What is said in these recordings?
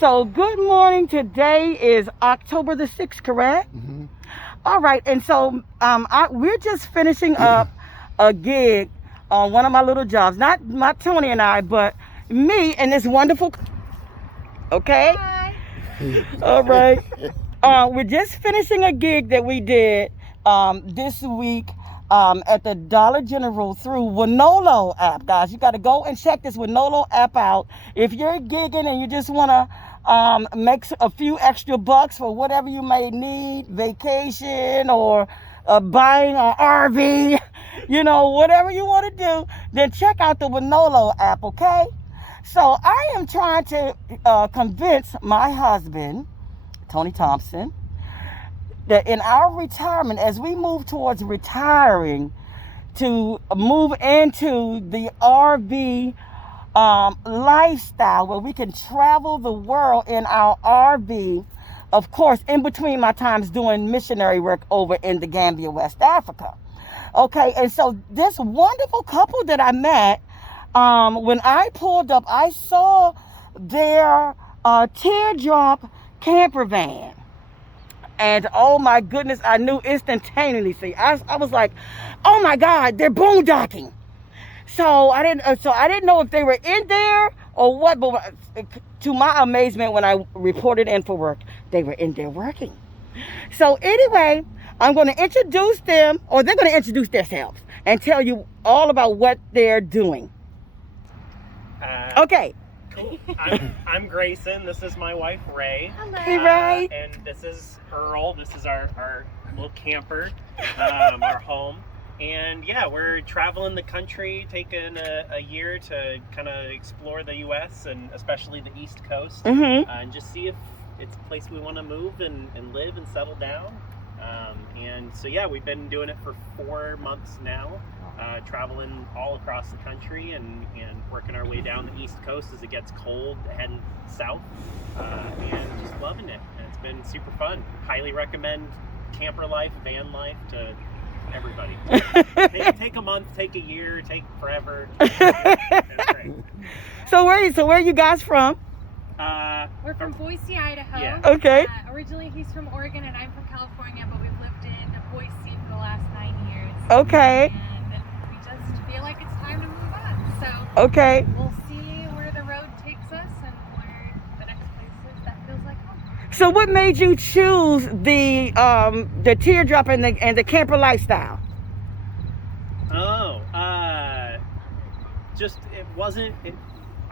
So good morning. Today is October the 6th, correct? Mm-hmm. All right. And so we're just finishing up a gig on one of my little jobs. Not Tony and I, but me and this wonderful. Okay. Hi. All right. We're just finishing a gig that we did this week at the Dollar General through Winolo app, guys. You got to go and check this Winolo app out. If you're gigging and you just want to make a few extra bucks for whatever you may need, vacation or buying an RV, whatever you want to do, then check out the Winolo app, okay? So I am trying to convince my husband, Tony Thompson, that in our retirement, as we move towards retiring, to move into the RV lifestyle where we can travel the world in our RV, of course, in between my times doing missionary work over in the Gambia, West Africa. Okay, and so this wonderful couple that I met, when I pulled up, I saw their teardrop camper van. And oh my goodness, I knew instantaneously. I was like, oh my God, they're boondocking. So I didn't know if they were in there or what, but to my amazement, when I reported in for work, they were in there working. So anyway, I'm going to introduce them, or they're going to introduce themselves and tell you all about what they're doing. Okay. Cool. I'm Grayson. This is my wife, Ray. Hello. Hey, Ray. And this is Earl. This is our little camper, our home. And yeah, we're traveling the country, taking a year to kind of explore the U.S. and especially the East Coast, and just see if it's a place we want to move and live and settle down. And so yeah, we've been doing it for 4 months now. Traveling all across the country and working our way down the East Coast as it gets cold, heading south, and just loving it. And it's been super fun. Highly recommend camper life, van life to everybody. Take a month, take a year, take forever. That's great. So where are you guys from? We're from Boise, Idaho. Yeah. Okay. Originally he's from Oregon and I'm from California, but we've lived in Boise for the last 9 years. Okay. And we just feel like it's time to move on. So Okay. we'll see where the road takes us and where the next place is that feels like home. So what made you choose the teardrop and the camper lifestyle?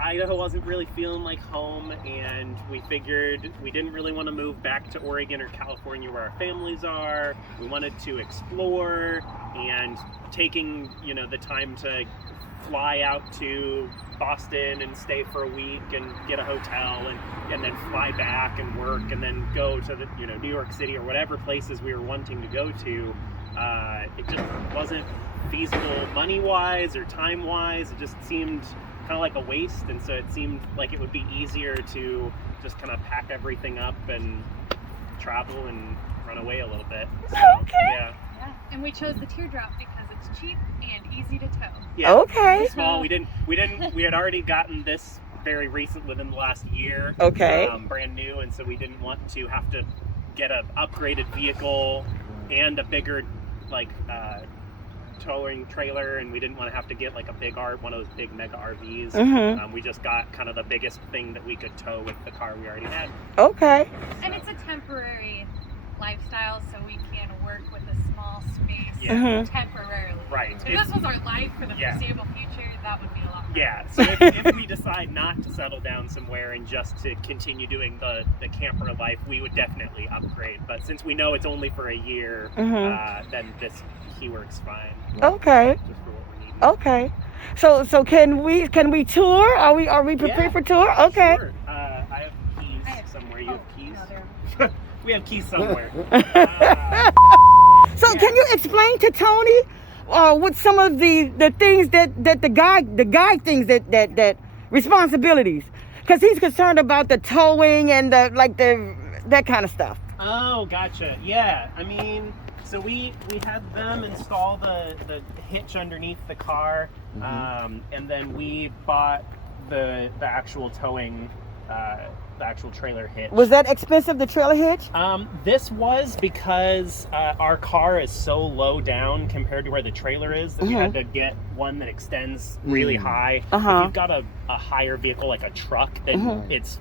Idaho wasn't really feeling like home, and we figured we didn't really want to move back to Oregon or California where our families are. We wanted to explore, and taking the time to fly out to Boston and stay for a week and get a hotel and then fly back and work and then go to the New York City or whatever places we were wanting to go to. It just wasn't feasible money-wise or time-wise. It just seemed kind of like a waste, and so it seemed like it would be easier to just kind of pack everything up and travel and run away a little bit. So, Okay. Yeah. And we chose the teardrop because it's cheap and easy to tow. Yeah. Okay. Small. We had already gotten this very recent, within the last year. Okay. Brand new, and so we didn't want to have to get an upgraded vehicle and a bigger towing trailer, and we didn't want to have to get like one of those big mega RVs. We just got kind of the biggest thing that we could tow with the car we already had. Okay. And it's a temporary lifestyle, so we can work with a small space temporarily. Right. If this was our life for the foreseeable future, that would be a lot harder. Yeah, so if we decide not to settle down somewhere and just to continue doing the camper life, we would definitely upgrade. But since we know it's only for a year, then this Key works fine. Okay. Just for what we need. Okay. So can we tour? Are we prepared for tour? Okay. Sure. I have keys somewhere. You have keys? No, they're... We have keys somewhere. So can you explain to Tony what some of the things that the guy thinks that responsibilities, because he's concerned about the towing and that kind of stuff. Oh, gotcha. Yeah, I mean, so we had them install the hitch underneath the car, and then we bought the actual towing actual trailer hitch. Was that expensive, the trailer hitch? This was because our car is so low down compared to where the trailer is that we had to get one that extends really high. If you've got a higher vehicle like a truck, then it's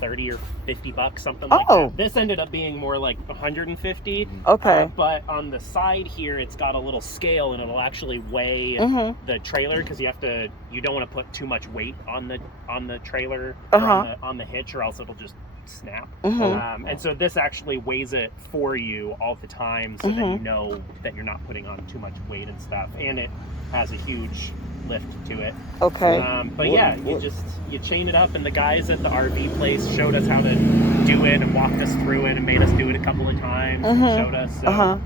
$30 or $50, something like that. This ended up being more like 150. Okay. But on the side here, it's got a little scale, and it'll actually weigh the trailer, because you don't want to put too much weight on the trailer or on the hitch, or else it'll just snap. And so this actually weighs it for you all the time, so that you know that you're not putting on too much weight and stuff. And it has a huge lift to it. Okay. But yeah, you chain it up, and the guys at the RV place showed us how to do it and walked us through it and made us do it a couple of times and showed us. So,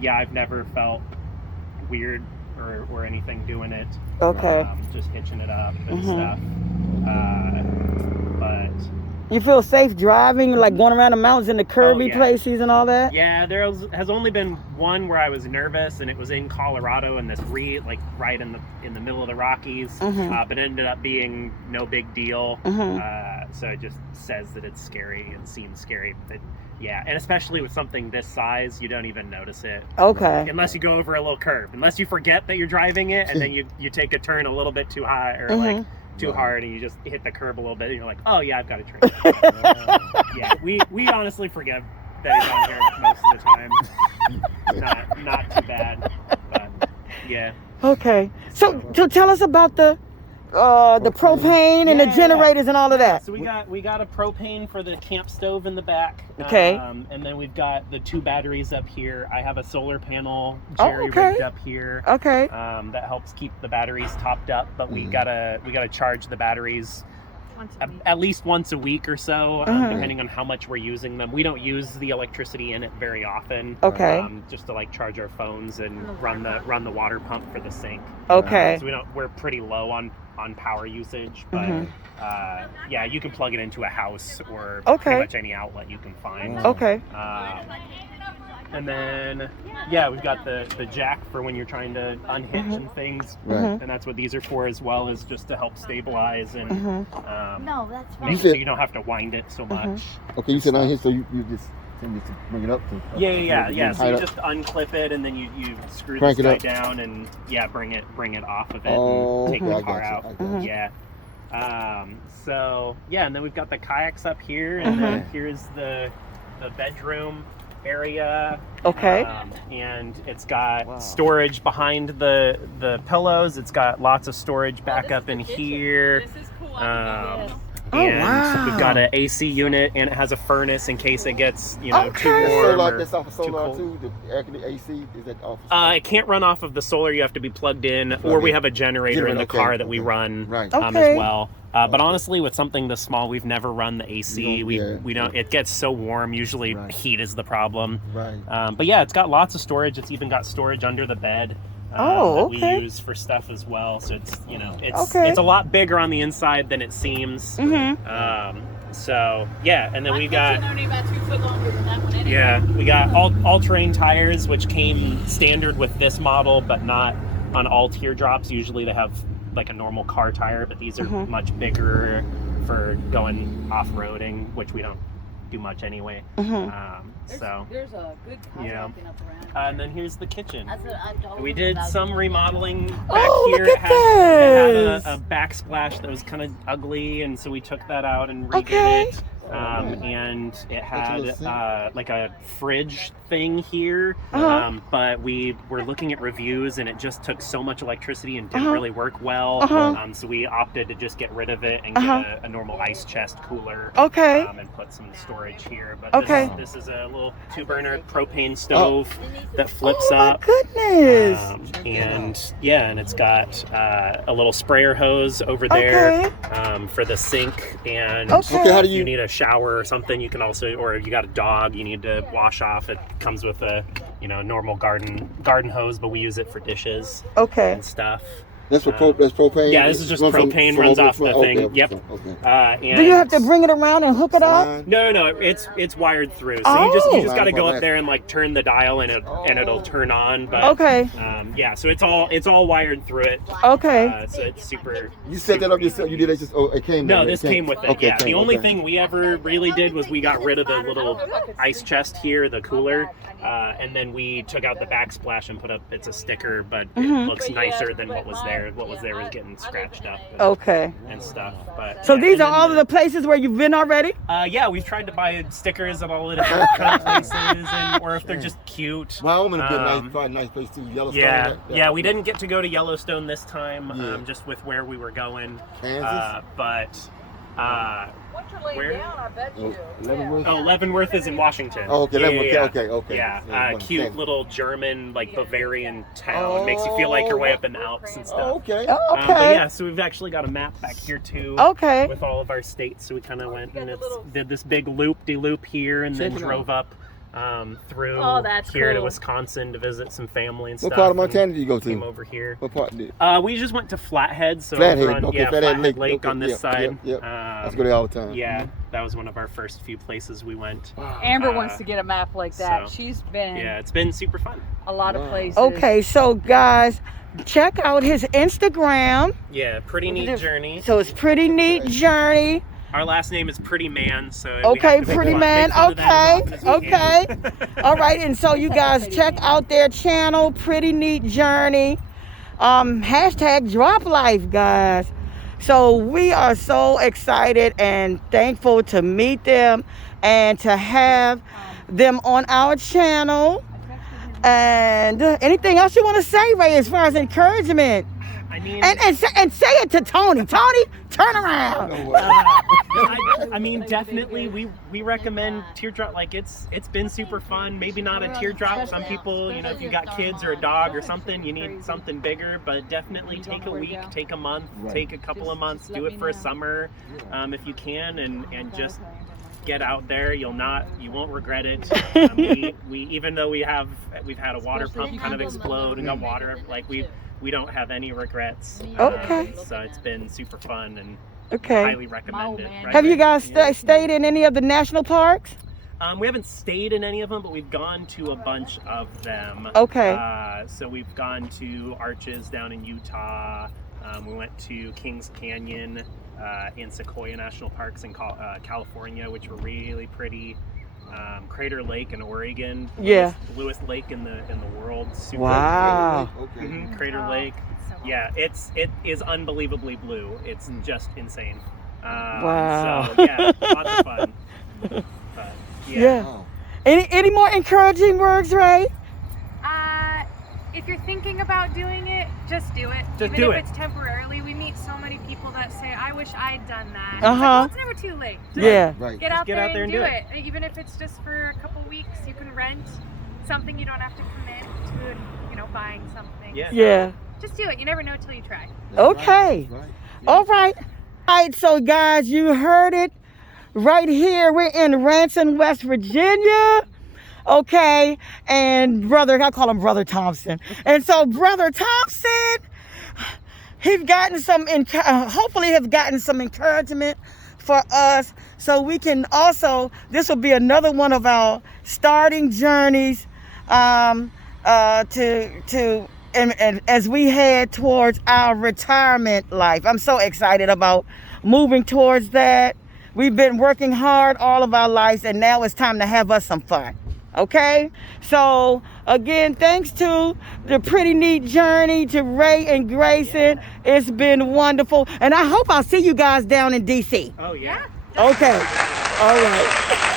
yeah, I've never felt weird or anything doing it. Okay. Just hitching it up and stuff. But you feel safe driving, like going around the mountains in the curvy places and all that? Yeah, has only been one where I was nervous, and it was in Colorado, and this right in the middle of the Rockies. But it ended up being no big deal. So it just says that it's scary and seems scary. But yeah, and especially with something this size, you don't even notice it. Okay. Unless you go over a little curve. Unless you forget that you're driving it, and then you take a turn a little bit too high, or like too hard, and you just hit the curb a little bit, and you're like, oh yeah, I've got a train. Yeah, we honestly forget that he's on here most of the time. Not too bad, but yeah. Okay. So tell us about the propane and the generators and all of that. So we got a propane for the camp stove in the back. Okay. And then we've got the 2 batteries up here. I have a solar panel rigged up here. Okay. That helps keep the batteries topped up, but we gotta charge the batteries at least once a week or so, depending on how much we're using them. We don't use the electricity in it very often. Okay. Just to like charge our phones and run the water pump for the sink. Okay. So we're pretty low on power usage, but yeah, you can plug it into a house or pretty much any outlet you can find. Okay. And then we've got the jack for when you're trying to unhitch and things, and that's what these are for as well, is just to help stabilize and make so you don't have to wind it so much. Okay, you said unhitch, so you just bring it up to yeah. So you just unclip it, and then you screw this guy down, and bring it off of it and take the car out. So and then we've got the kayaks up here, and then here's the bedroom area. Okay. And it's got storage behind the pillows. It's got lots of storage back up in here. This is cool. And we've got an AC unit, and it has a furnace in case it gets too warm. That's off of solar too. The AC, is that off of it can't run off of the solar. You have to be plugged in, or we have a generator in the car that we run as well. But honestly, with something this small, we've never run the AC. We don't. It gets so warm. Usually, heat is the problem. But yeah, it's got lots of storage. It's even got storage under the bed. That we use for stuff as well. So it's it's a lot bigger on the inside than it seems. So and then we got only about 2 foot longer than that one anyway. Yeah, we got all-terrain tires, which came standard with this model, but not on all teardrops. Usually they have like a normal car tire, but these are much bigger for going off-roading, which we don't do much anyway. So there's a good kayaking up around. And then here's the kitchen. I've We did some remodeling back Oh, here. look at this. It had a backsplash that was kind of ugly, and so we took that out and redid it. And it had like a fridge thing here, but we were looking at reviews, and it just took so much electricity and didn't really work well. So we opted to just get rid of it and get a normal ice chest cooler. And put some storage here. But this is a little 2-burner propane stove that flips up. Oh my goodness! And it's got a little sprayer hose over there for the sink. And how do you need a shower or something, you can also, or if you got a dog you need to wash off, it comes with a normal garden hose, but we use it for dishes and stuff. That's that's propane. Yeah, this is just propane runs off the thing. Okay, Yep. Okay. And Do you have to bring it around and hook it up? No, it's wired through. So Oh. you just got to go up there and like turn the dial and it'll turn on. But Okay. yeah, so it's all wired through it. Okay. So it's super. You set that up yourself. You did it just. Oh, it came. No, with this came with it. Okay, Yeah, the only thing we ever really did was we got rid of the little ice chest here, the cooler, and then we took out the backsplash and put up. It's a sticker, but it looks nicer than what was there. What was there was getting scratched up. And stuff. But So yeah, these are all of the places where you've been already? yeah, we've tried to buy stickers of all the different kind of places, or if they're just cute. Wyoming would be a nice place too. Yellowstone. Yeah, right? yeah. We didn't get to go to Yellowstone this time, just with where we were going. Kansas. But Once you're laying where? down, I bet you. Leavenworth. Oh, Leavenworth is in Washington. Oh, okay, Yeah, Leavenworth. yeah. Okay. Yeah, cute little German, like Bavarian town. Makes you feel like you're way up in the Alps and stuff. Oh, okay. Oh, But okay. yeah, so we've actually got a map back here too. Okay. With all of our states, so we kind of went and did this big loop-de-loop here, and then drove up through Oh, that's here to cool. Wisconsin to visit some family and stuff. What part of and Montana did you go Came to? over here. What part did? We just went to Flathead, so Flathead, over on, okay, yeah, Flathead Lake okay, on this yep, side. Yep. I go there all the time. Yeah, that was one of our first few places we went. Amber wants to get a map like that. so- She's been Yeah, it's been super fun. a lot of Wow. places. Okay, so guys, check out his Instagram. Yeah, pretty neat journey. So it's Pretty Neat Journey. Our last name is Pretty Man, so we Okay, have to make Pretty fun- Man. make fun of that as Okay, often as we can. okay. All right, and so you guys check out their channel, Pretty Neat Journey. Hashtag Drop Life, guys. So we are so excited and thankful to meet them and to have them on our channel. And anything else you want to say, Ray, as far as encouragement? I mean, And say it to Tony. Tony, turn around. I mean, definitely, we recommend Teardrop. Like, it's been super fun. Maybe not a teardrop. Some people, you know, if you got kids or a dog or something, you need something bigger. But definitely take a week, take a month, take a couple of months. Do it for a summer, if you can, and just get out there. You won't regret it. We even though we've had a water pump kind of explode and got water, like we don't have any regrets. Okay. So it's been super fun and Okay. highly recommend it. Have you guys stayed in any of the national parks? We haven't stayed in any of them, but we've gone to a bunch of them. Okay. So we've gone to Arches down in Utah. We went to Kings Canyon in Sequoia National Parks in California, which were really pretty. Crater Lake in Oregon. Yeah. Bluest lake in the world. Super Wow. Okay. Crater Lake. Yeah, it is unbelievably blue. It's just insane. Wow. So yeah, lots of fun. But, Yeah. Wow. Any more encouraging words, Ray? If you're thinking about doing it, just do it. Just Even do if it. it's temporarily. We meet so many people that say, I wish I'd done that. It's Uh-huh. well, it's never too late. Just Yeah. Right. Get out get there, out there and and do do it. Even if it's just for a couple weeks, you can rent something. You don't have to commit to, buying something. Yeah. Yeah. Just do it. You never know till you try. Okay. Right. All right. All right, so guys, you heard it right here. We're in Ranson, West Virginia. Okay. And I call him Brother Thompson. And so Brother Thompson, hopefully have gotten some encouragement for us, so we can also, this will be another one of our starting journeys and as we head towards our retirement life. I'm so excited about moving towards that. We've been working hard all of our lives, and now it's time to have us some fun. Okay, so again, thanks to the Pretty Neat Journey, to Ray and Grayson. It's been wonderful, and I hope I'll see you guys down in DC. Oh yeah. Okay, all right.